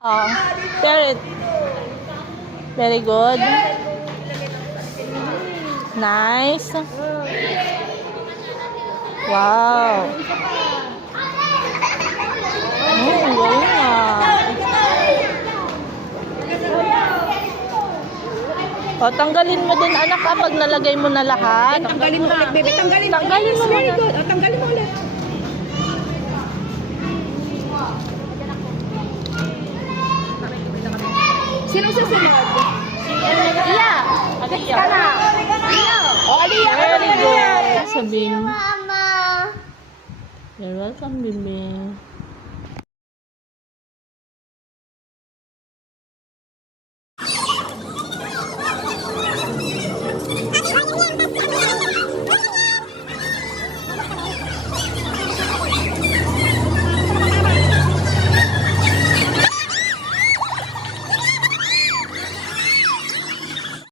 Oh, there it. Very good. Nice. Wow. Galing ah. O, tanggalin mo din anak kapag nalagay mo na lahat. Tanggalin mo ulit, baby. Tanggalin mo mo Very muna. good. O, tanggalin mo ulit. Sinong susunod? Yeah. Ka na. O, Aliyah. Very Aliyah. good. Sabihin. Mama. You're welcome, baby.